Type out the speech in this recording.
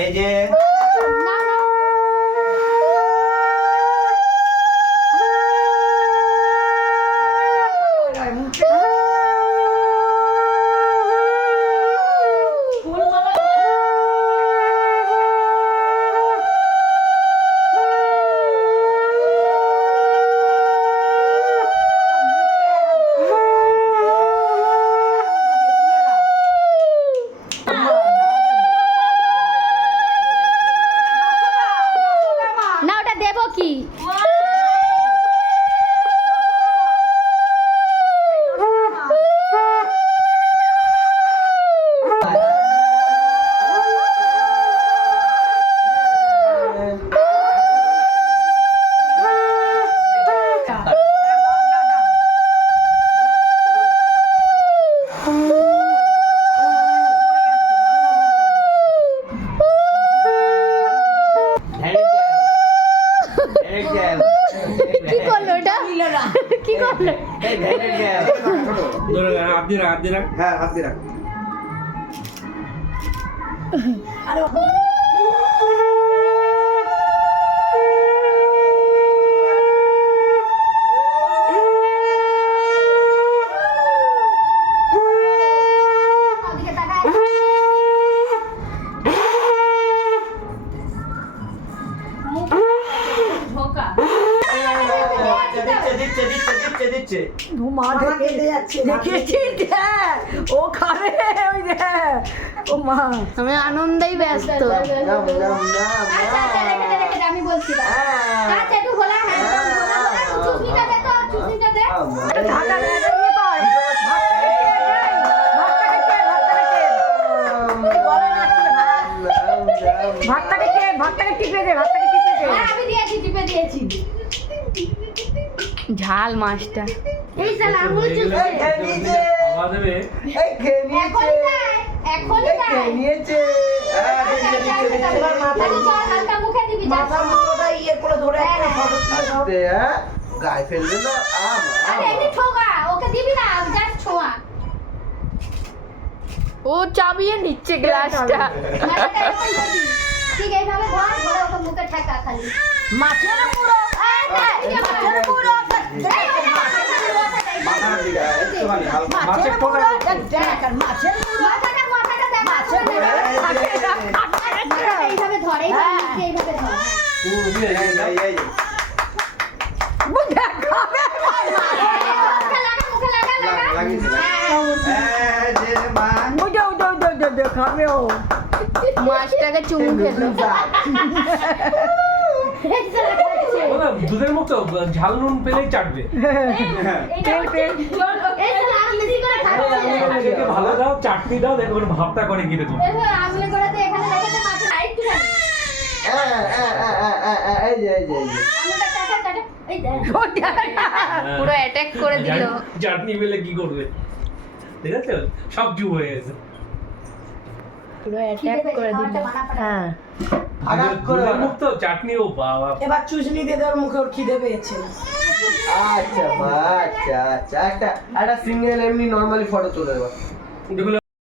এই যে কি করলো ওটা? কি করলো? হাত দিয়ে রাখ। হ্যাঁ হাত দিয়ে রাখ। দিচ্ছে ও খাবে ওই যে ও মা আমি আনন্দেই ব্যস্ত। আমি বলছি একটু খোলা চুষনিটা দে তো চুষনিটা দে ভাতটাকে টিপে দে ভাতটাকে টিপে দে আমি দিয়েছি টিপে দিয়েছি ঝাল মাছটা এই সালা আঙুল চুষছে আওয়াজ দেবে। এখনই নিয়েছে হালকা মুখে দিবি গায়ে ফেলবে না এমনি ঠোকা ওকে দিবি না জাস্ট ছোঁয়া ও চাবিয়ে নিচ্ছে গ্লাসটা। মাথাটা এরকম করবি। ঠিক এইভাবে ধর ধরে ওকে মুখে ঠেকা খালি মাছের মুড়ো মাছের মুড়ো মাছের টোকা মাছের মুড়ো মাথাটা দেখ মাছের এইভাবে ধর এইভাবে ধর খাবে ও মাছটাকে চুমু খেলো। দুধের মতো ঝাল নুন পেলেই চাটবে। ভালো দাও, চাটনি দাও, দেখো ভাবটা করে গিয়ে দেবো। পুরো অ্যাটাক করে দিল। চাটনি পেলে কি করবে? ঠিক আছে, সব জু হয়ে গেছে। পুরো অ্যাটাক করে দিল। হ্যাঁ দুধের মুখ তো চাটনি, ও বাবা। এবার চুষনি দিয়ে দেওয়ার মুখে ওর খিদে পেয়েছে আচ্ছা একটা সিঙ্গেল এমনি নরমালি ফটো তুলে দেবো।